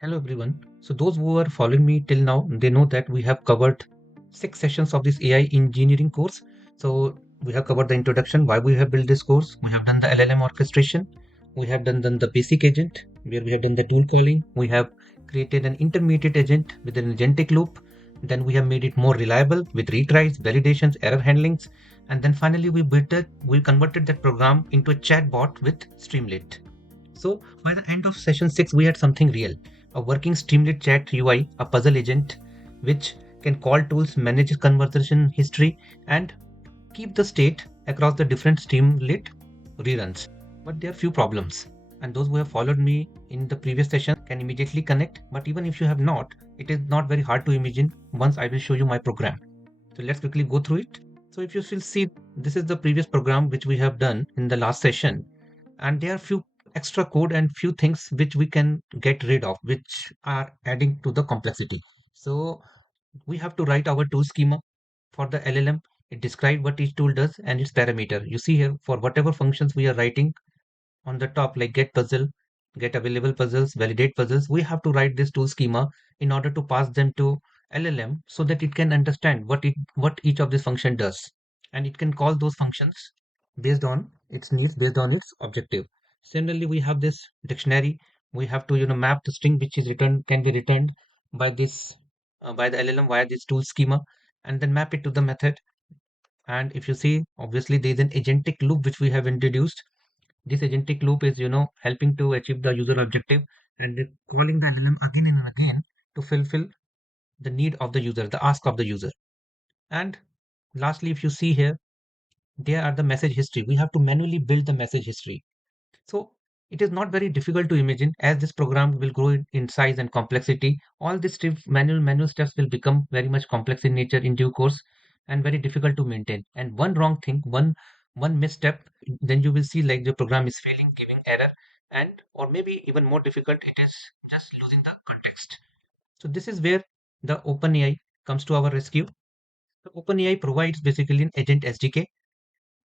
Hello everyone. So those who are following me till now, they know that we have covered 6 sessions of this AI engineering course. So we have covered the introduction, why we have built this course. We have done the LLM orchestration. We have done the basic agent, where we have done the tool calling. We have created an intermediate agent with an agentic loop. Then we have made it more reliable with retries, validations, error handlings. And then finally we converted that program into a chatbot with Streamlit. So by the end of session 6, we had something real, a working Streamlit chat UI, a puzzle agent, which can call tools, manage conversation history, and keep the state across the different Streamlit reruns. But there are few problems. And those who have followed me in the previous session can immediately connect. But even if you have not, it is not very hard to imagine once I will show you my program. So let's quickly go through it. So if you will see, this is the previous program which we have done in the last session, and there are few extra code and few things which we can get rid of, which are adding to the complexity. So we have to write our tool schema for the LLM. It describes what each tool does and its parameter. You see here, for whatever functions we are writing on the top, like get puzzle, get available puzzles, validate puzzles, we have to write this tool schema in order to pass them to LLM so that it can understand what each of this function does, and it can call those functions based on its needs, based on its objective. Similarly, we have this dictionary. We have to map the string which is returned, can be returned by this by the LLM via this tool schema, and then map it to the method. And if you see, obviously there is an agentic loop which we have introduced. This agentic loop is, helping to achieve the user objective, and calling the LLM again and again to fulfill the need of the user, the ask of the user. And lastly, if you see here, there are the message history. We have to manually build the message history. So it is not very difficult to imagine. As this program will grow in size and complexity, all these manual steps will become very much complex in nature in due course, and very difficult to maintain. And one wrong thing, one misstep, then you will see like the program is failing, giving error, and or maybe even more difficult, it is just losing the context. So this is where the OpenAI comes to our rescue. So OpenAI provides basically an agent SDK,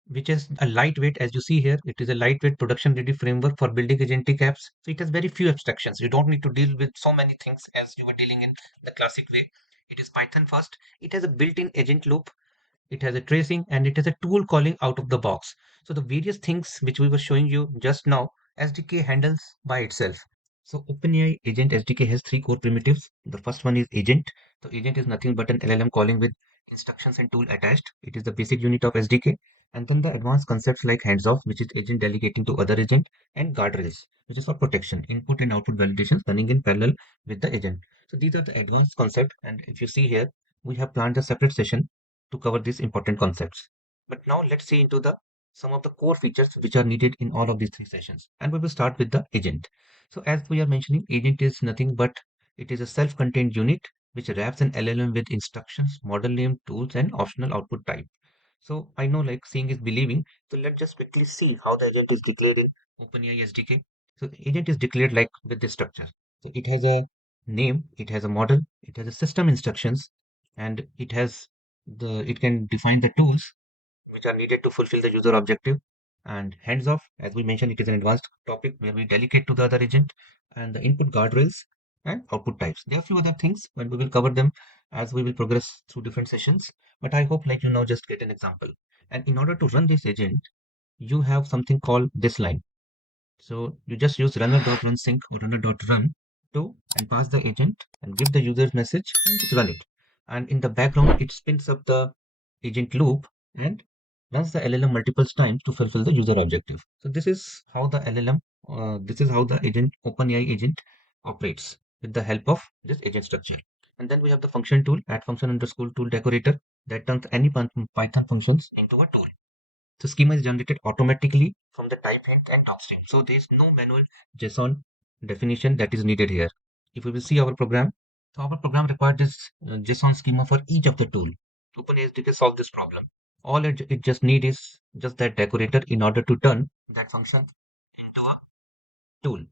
which is a lightweight, as you see here, it is a lightweight production ready framework for building agentic apps. So it has very few abstractions. You don't need to deal with so many things as you were dealing in the classic way. It is Python first. It has a built-in agent loop. It has a tracing, and it has a tool calling out of the box. So the various things which we were showing you just now, SDK handles by itself. So OpenAI Agent SDK has three core primitives. The first one is agent. So agent is nothing but an LLM calling with instructions and tool attached. It is the basic unit of SDK. And then the advanced concepts like hands-off, which is agent delegating to other agent, and guardrails, which is for protection, input and output validations running in parallel with the agent. So these are the advanced concepts. And if you see here, we have planned a separate session to cover these important concepts. But now let's see into the some of the core features which are needed in all of these three sessions. And we will start with the agent. So as we are mentioning, agent is nothing but it is a self-contained unit which wraps an LLM with instructions, model name, tools, and optional output type. So I know like seeing is believing. So let's just quickly see how the agent is declared in OpenAI SDK. So the agent is declared like with this structure. So it has a name, it has a model, it has a system instructions, and it can define the tools which are needed to fulfill the user objective. And hands off, as we mentioned, it is an advanced topic where we delegate to the other agent, and the input guardrails and output types. There are a few other things, but we will cover them as we will progress through different sessions. But I hope like now just get an example. And in order to run this agent, you have something called this line. So you just use runner.run sync or runner.run to and pass the agent and give the user message and just run it. And in the background, it spins up the agent loop and runs the LLM multiple times to fulfill the user objective. So this is how the this is how the agent, OpenAI agent operates with the help of this agent structure. And then we have the function tool, add function underscore tool decorator, that turns any Python functions into a tool. So schema is generated automatically from the type hint and docstring. So there is no manual JSON definition that is needed here. If we will see our program, so our program requires this JSON schema for each of the tool. OpenAI to solve this problem. All it just need is just that decorator in order to turn that function into a tool,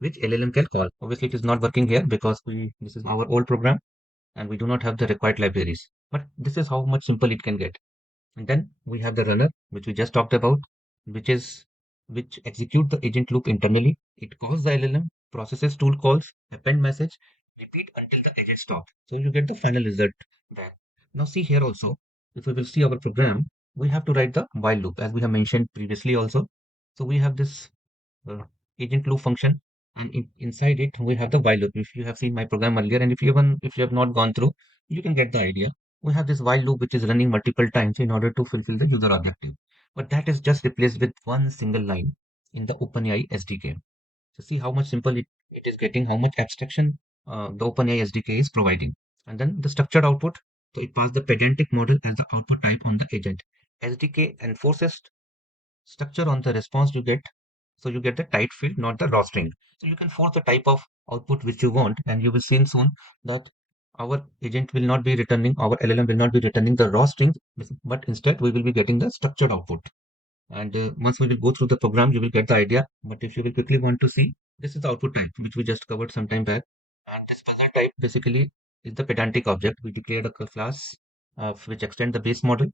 which LLM can call. Obviously, it is not working here because this is our old program and we do not have the required libraries. But this is how much simple it can get. And then we have the runner, which we just talked about, which execute the agent loop internally. It calls the LLM processes tool calls, append message, repeat until the agent stops. So you get the final result back. Now see here also, if we will see our program, we have to write the while loop as we have mentioned previously also. So we have this uh, agent loop function, and inside it we have the while loop. If you have seen my program earlier, and if you have not gone through, you can get the idea. We have this while loop which is running multiple times in order to fulfill the user objective, but that is just replaced with one single line in the OpenAI SDK. So see how much simple it is getting, how much abstraction the OpenAI SDK is providing. And then the structured output, so it passes the pedantic model as the output type on the agent. SDK enforces structure on the response you get. So you get the type field, not the raw string. So you can force the type of output which you want, and you will see soon that our agent will not be returning, our LLM will not be returning the raw strings, but instead we will be getting the structured output. And once we will go through the program, you will get the idea. But if you will quickly want to see, this is the output type, which we just covered some time back. And this puzzle type basically is the pedantic object. We declared a class which extend the base model,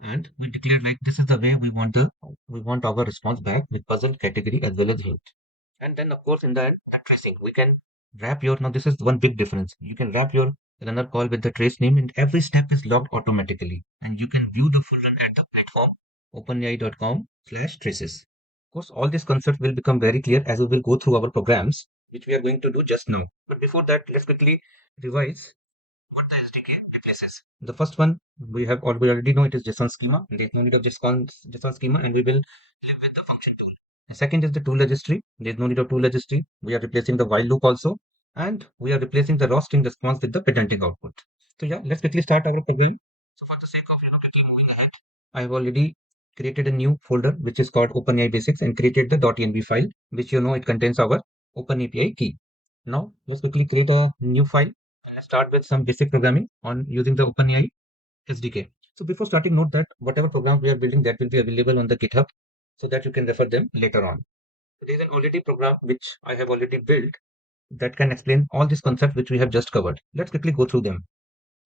and we declared like this is the way we want our response back with puzzle category as well as hint. And then of course in the end, the tracing, we can wrap your, now this is one big difference. You can wrap your runner call with the trace name, and every step is logged automatically. And you can view the full run at the platform openai.com/traces. Of course, all these concepts will become very clear as we will go through our programs, which we are going to do just now. But before that, let's quickly revise what the SDK replaces. The first one we already know it is JSON schema. There's no need of JSON schema, and we will live with the function tool. The second is the tool registry. There's no need of tool registry. We are replacing the while loop also, and we are replacing the raw string response with the pedantic output. So yeah, let's quickly start our program. So for the sake of quickly moving ahead, I have already created a new folder which is called OpenAI Basics and created the .env file, which you know it contains our OpenAPI key. Now let's quickly create a new file. Let's start with some basic programming on using the OpenAI SDK. So before starting, note that whatever programs we are building, that will be available on the GitHub so that you can refer them later on. There is an already program which I have already built that can explain all these concepts which we have just covered. Let's quickly go through them.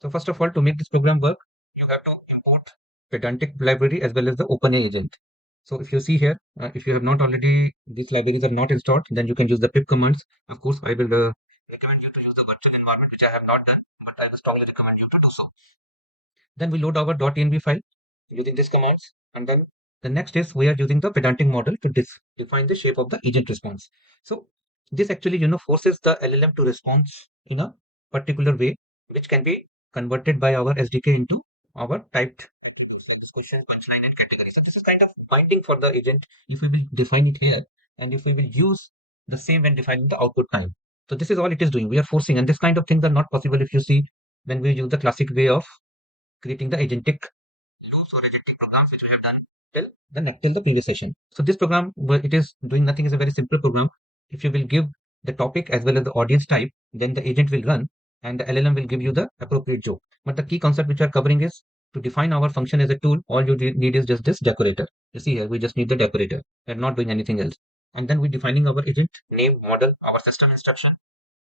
So first of all, to make this program work, you have to import pedantic library as well as the OpenAI agent. So if you see here, if you have not already, these libraries are not installed, then you can use the pip commands. Of course, I will recommend you to use the virtual environment, which I have not done, but I will strongly recommend you to do so. Then we load our .env file using these commands. And then the next is we are using the pedantic model to define the shape of the agent response. So this actually, forces the LLM to respond in a particular way, which can be converted by our SDK into our typed question, punchline, and category. So this is kind of binding for the agent if we will define it here, and if we will use the same when defining the output time. So this is all it is doing. We are forcing, and this kind of things are not possible if you see when we use the classic way of creating the agentic loops or agentic programs which we have done till the previous session. So this program, well, it is doing nothing, is a very simple program. If you will give the topic as well as the audience type, then the agent will run and the LLM will give you the appropriate joke. But the key concept which we are covering is to define our function as a tool. All you need is just this decorator. You see here, we just need the decorator. We're not doing anything else. And then we're defining our agent name, model, our system instruction,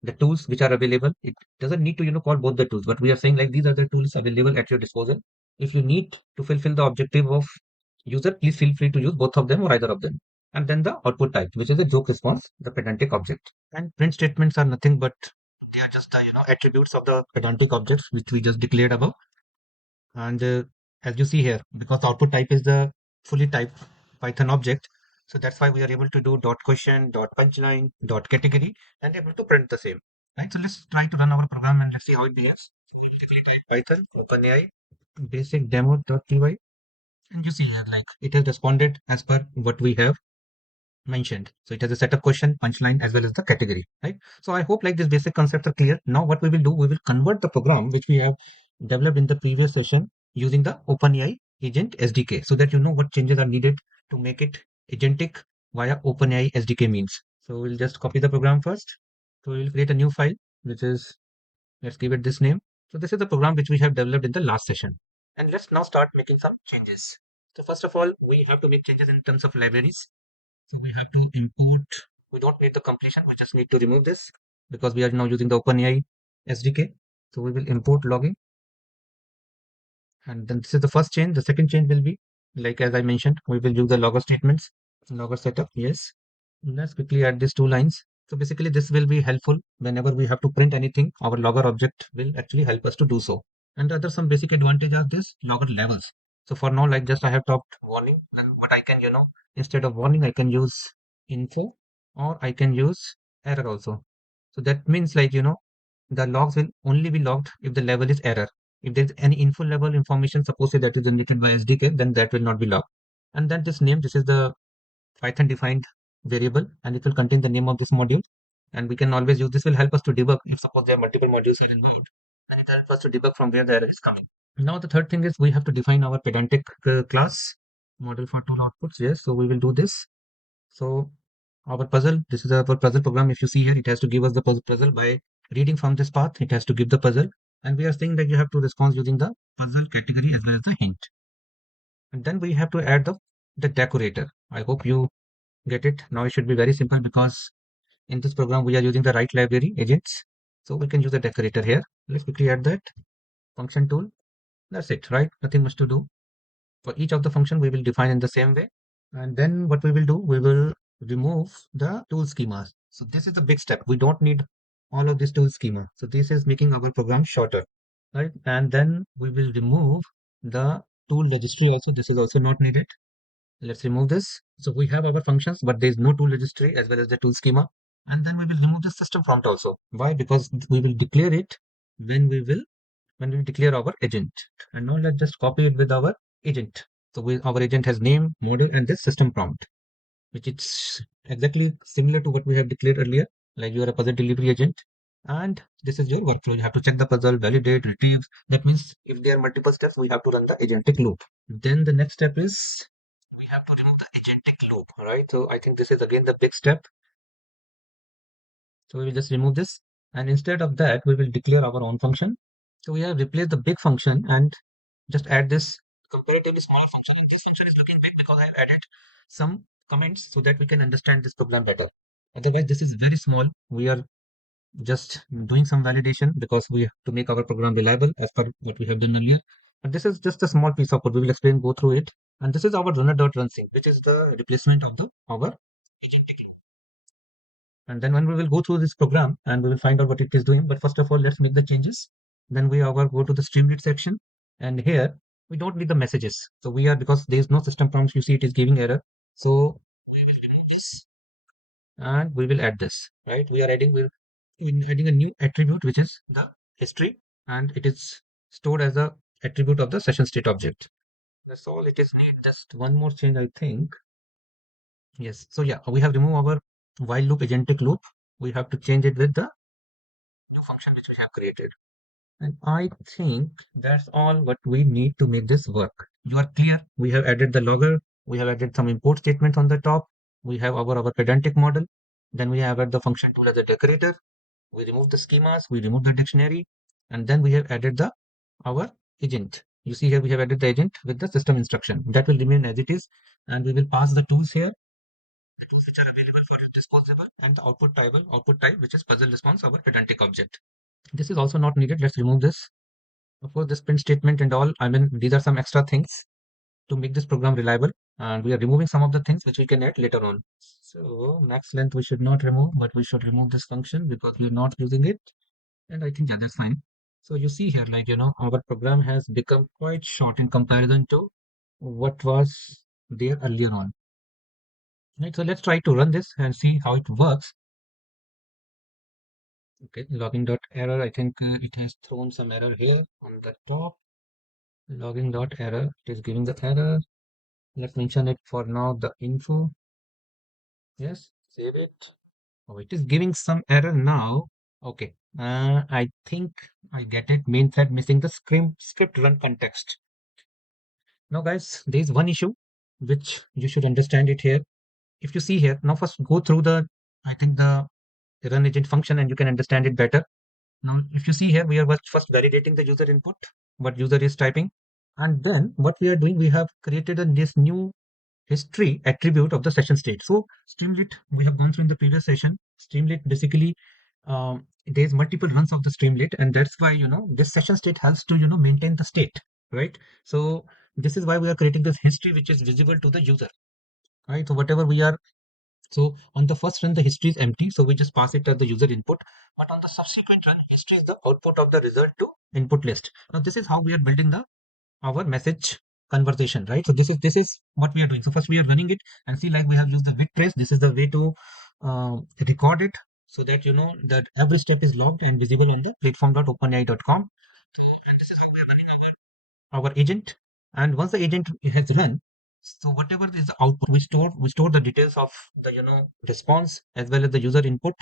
the tools which are available. It doesn't need to, call both the tools, but we are saying like these are the tools available at your disposal. If you need to fulfill the objective of user, please feel free to use both of them or either of them. And then the output type, which is a joke response, the pedantic object. And print statements are nothing but they are just the attributes of the pedantic objects which we just declared above. And as you see here, because the output type is the fully typed Python object, so that's why we are able to do dot question, dot punchline, dot category, and able to print the same. Right. So let's try to run our program and let's see how it behaves. Python OpenAI basic demo.py, and you see here like it has responded as per what we have mentioned. So it has a set of question, punchline, as well as the category, right? So I hope like these basic concepts are clear. Now what we will do, we will convert the program which we have developed in the previous session using the OpenAI Agent SDK so that you know what changes are needed to make it agentic via OpenAI SDK means. So we'll just copy the program first. So we'll create a new file, which is, let's give it this name. So this is the program which we have developed in the last session. And let's now start making some changes. So first of all, we have to make changes in terms of libraries. So we have to import, we don't need the completion, we just need to remove this because we are now using the OpenAI SDK. So we will import logging. And then this is the first change. The second change will be, like as I mentioned, we will use the logger statements, logger setup. Yes. Let's quickly add these two lines. So basically this will be helpful whenever we have to print anything, our logger object will actually help us to do so. And the other some basic advantage are this logger levels. So for now, like just I have talked warning, then what I can, instead of warning, I can use info or I can use error also. So that means like, the logs will only be logged if the level is error. If there's any info level information, suppose say that is generated by SDK, then that will not be logged. And then this name, this is the Python defined variable and it will contain the name of this module. And we can always use this will help us to debug if suppose there are multiple modules are involved. And it helps us to debug from where the error is coming. Now the third thing is we have to define our pedantic class model for tool outputs. Yes, so we will do this. So our puzzle, this is our puzzle program. If you see here, it has to give us the puzzle by reading from this path. It has to give the puzzle. And we are saying that you have to respond using the puzzle category as well as the hint. And then we have to add the decorator. I hope you get it. Now it should be very simple because in this program we are using the right library agents. So we can use the decorator here. Let's quickly add that function tool. That's it, right? Nothing much to do. For each of the function we will define in the same way. And then what we will do, we will remove the tool schemas. So this is the big step. We don't need all of this tool schema. So this is making our program shorter, right? And then we will remove the tool registry also. This is also not needed. Let's remove this. So we have our functions, but there is no tool registry as well as the tool schema. And then we will remove the system prompt also. Why? Because we will declare it when we declare our agent. And now let's just copy it with our agent. So our agent has name, model, and this system prompt, which is exactly similar to what we have declared earlier. Like you are a puzzle delivery agent, and this is your workflow. You have to check the puzzle, validate, retrieve. That means if there are multiple steps, we have to run the agentic loop. Then the next step is we have to remove the agentic loop, right? So I think this is again the big step. So we will just remove this. And instead of that, we will declare our own function. So we have replaced the big function and just add this comparatively small function. And this function is looking big because I have added some comments so that we can understand this program better. Otherwise, this is very small. We are just doing some validation because we have to make our program reliable as per what we have done earlier. And this is just a small piece of code. We will explain, go through it. And this is our runner.runsync, which is the replacement of our agent. And then when we will go through this program and we will find out what it is doing. But first of all, let's make the changes. Then we are go to the Streamlit section. And here we don't need the messages. So we are, because there is no system prompts, you see it is giving error. So we will remove this and we will add this, right? We're adding a new attribute, which is the history, and it is stored as a attribute of the session state object. That's all it is need. Just one more change, I think. Yes. So yeah, we have removed our while loop agentic loop. We have to change it with the new function which we have created. And I think that's all what we need to make this work. You are clear? We have added the logger. We have added some import statements on the top. We have our pedantic model. Then we have added the function tool as a decorator. We remove the schemas. We remove the dictionary. And then we have added our agent. You see here we have added the agent with the system instruction. That will remain as it is. And we will pass the tools here which are available for disposable and the output type, which is puzzle response, our pedantic object. This is also not needed. Let's remove this. Of course, this print statement and all, I mean, these are some extra things to make this program reliable. And we are removing some of the things which we can add later on. So max length we should not remove, but we should remove this function because we are not using it. And I think, yeah, that's fine. So you see here, like, our program has become quite short in comparison to what was there earlier on. Right, so let's try to run this and see how it works. Okay, logging.error. I think it has thrown some error here on the top. Logging.error. It is giving the error. Let's mention it for now, the info. Yes, save it. Oh, it is giving some error now. Okay. I think I get it. Main thread missing the script run context. Now, guys, there is one issue which you should understand it here. If you see here, now first go through I think the run agent function and you can understand it better. Now, if you see here, we are first validating the user input, what user is typing. And then what we are doing, we have created this new history attribute of the session state. So Streamlit, we have gone through in the previous session. Streamlit basically, there's multiple runs of the Streamlit, and that's why, this session state helps to, maintain the state, right? So this is why we are creating this history, which is visible to the user, right? So whatever we are So on the first run, the history is empty, so we just pass it as the user input. But on the subsequent run, history is the output of the result to input list. Now this is how we are building the our message conversation, right? So this is what we are doing. So first we are running it and see, like, we have used the with trace. This is the way to record it so that you know that every step is logged and visible on the platform.openai.com. And this is how we are running our agent. And once the agent has run, so whatever is the output, we store the details of the response as well as the user input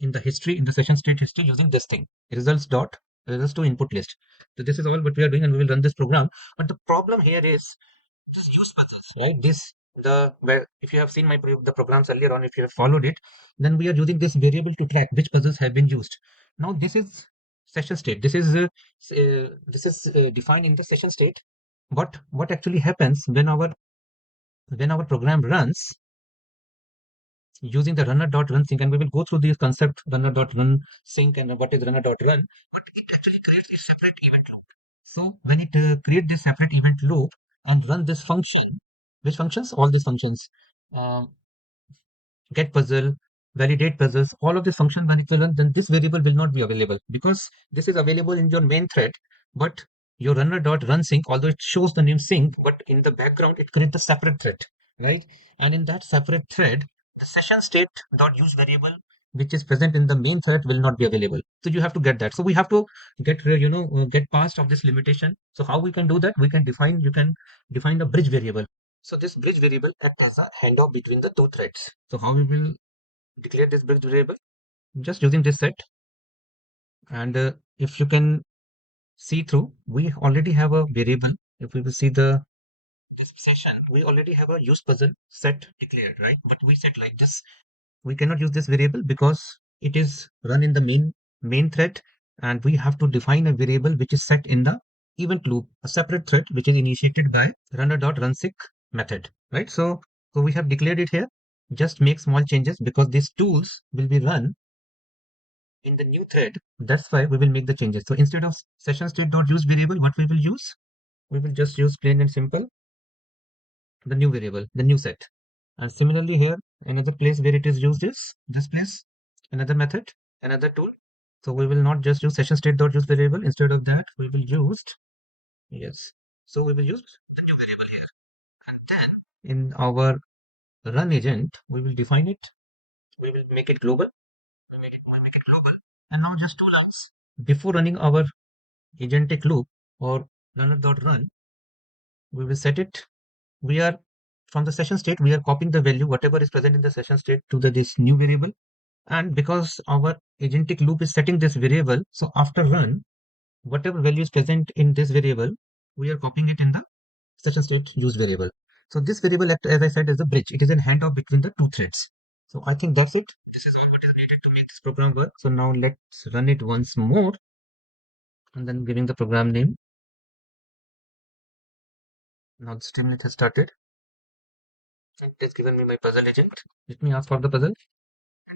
in the history, in the session state history, using this thing, results to input list. So this is all what we are doing, and we will run this program. But the problem here is just use puzzles, right? Where if you have seen the programs earlier on, if you have followed it, then we are using this variable to track which puzzles have been used. Now this is session state. This is defined in the session state. But what actually happens when our program runs using the runner.run sync, and we will go through this concept runner.run sync and what is runner.run, but it actually creates a separate event loop. So when it creates this separate event loop and run this function, which functions? All these functions, um, get puzzle, validate puzzles, all of these functions, when it will run, then this variable will not be available because this is available in your main thread, but your runner.run sync, although it shows the name sync, but in the background it creates a separate thread, right? And in that separate thread, the session state dot use variable which is present in the main thread will not be available. So you have to get that. So we have to get past of this limitation. So how we can do that? You can define the bridge variable. So this bridge variable acts as a handoff between the two threads. So how we will declare this bridge variable? Just using this set. And if you can see through, we already have a variable. If we will see this session, we already have a use puzzle set declared, right? But we set like this. We cannot use this variable because it is run in the main thread, and we have to define a variable which is set in the event loop, a separate thread which is initiated by runner.runSync method, right? So we have declared it here. Just make small changes because these tools will be run in the new thread. That's why we will make the changes. So instead of session state.use variable, what we will use? We will just use plain and simple the new variable, the new set. And similarly here, another place where it is used is this place, another method, another tool. So we will not just use session state.use variable. Instead of that, we will use, yes. So we will use the new variable here. And then in our run agent, we will define it. We will make it global. We make it global. And now just two lines. Before running our agentic loop or runner.run, we will set it. We are from the session state, we are copying the value, whatever is present in the session state, to this new variable. And because our agentic loop is setting this variable, so after run, whatever value is present in this variable, we are copying it in the session state use variable. So this variable, as I said, is a bridge. It is a handoff between the two threads. So I think that's it. This is all what is needed to make this program work. So now let's run it once more, and then giving the program name. Now the Streamlit has started. And it has given me my puzzle agent. Let me ask for the puzzle. It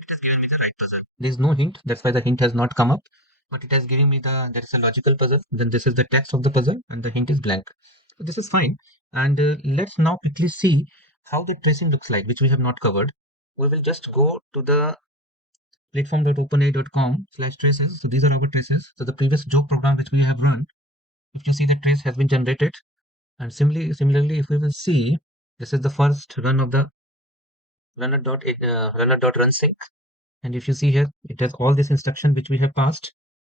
has given me the right puzzle. There is no hint. That's why the hint has not come up. But it has given me there is a logical puzzle. Then this is the text of the puzzle, and the hint is blank. So this is fine. And let's now quickly see how the tracing looks like, which we have not covered. We will just go to the platform.openai.com/traces. So these are our traces. So the previous joke program which we have run, if you see, the trace has been generated. And similarly, if we will see, this is the first run of the runner.run sync. And if you see here, it has all this instruction which we have passed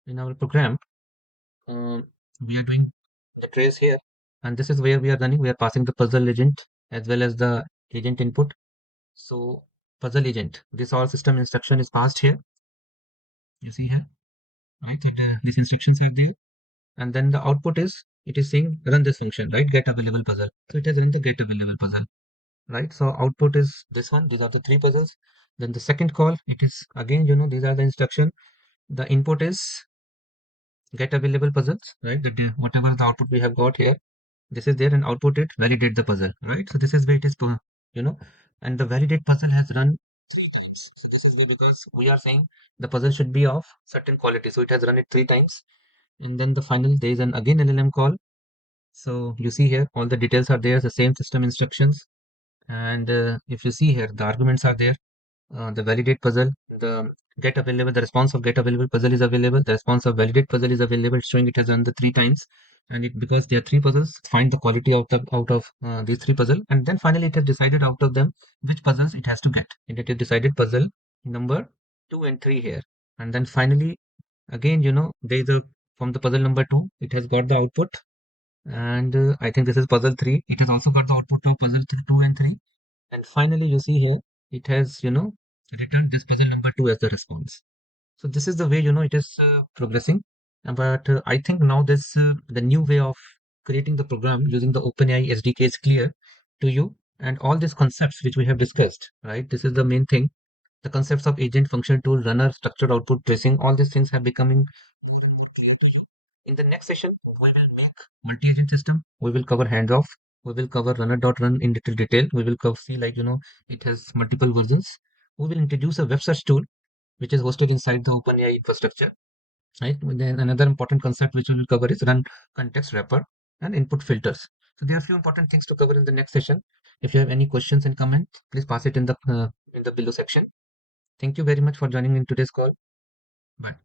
in our program. We are doing the trace here, and this is where we are running. We are passing the puzzle agent as well as the agent input. So puzzle agent, this all system instruction is passed here. You see here, right? These instructions are there, and then the output is, it is saying run this function, right? Get available puzzle. So it has run the get available puzzle, right? So output is this one. These are the three puzzles. Then the second call, it is again, these are the instruction. The input is get available puzzles, right? Whatever the output we have got here, this is there, and output it, validate the puzzle, right? So this is where it is, you know, and the validate puzzle has run. So this is where, because we are saying the puzzle should be of certain quality, so it has run it 3 times. And then the final, there is an again LLM call. So you see here, all the details are there, the same system instructions. And if you see here, the arguments are there. The validate puzzle, the get available, the response of get available puzzle is available. The response of validate puzzle is available, showing it has done the three times. And it, because there are three puzzles, find the quality out of these three puzzle, and then finally it has decided out of them which puzzles it has to get. And it has decided puzzle number 2 and 3 here. And then finally, again, there is a from the puzzle number 2, it has got the output. And I think this is puzzle 3. It has also got the output of puzzle 2 and 3. And finally, you see here, it has, returned this puzzle number 2 as the response. So this is the way, it is progressing. But I think now the new way of creating the program using the OpenAI SDK is clear to you. And all these concepts which we have discussed, right? This is the main thing. The concepts of agent, function tool, runner, structured output, tracing, all these things have becoming clear to you. In the next session, we will make multi-agent system. We will cover handoff. We will cover runner.run in little detail. We will cover, see like, it has multiple versions. We will introduce a web search tool, which is hosted inside the OpenAI infrastructure. Right. And then another important concept which we will cover is run context wrapper and input filters. So there are a few important things to cover in the next session. If you have any questions and comments, please pass it in the below section. Thank you very much for joining in today's call. Bye.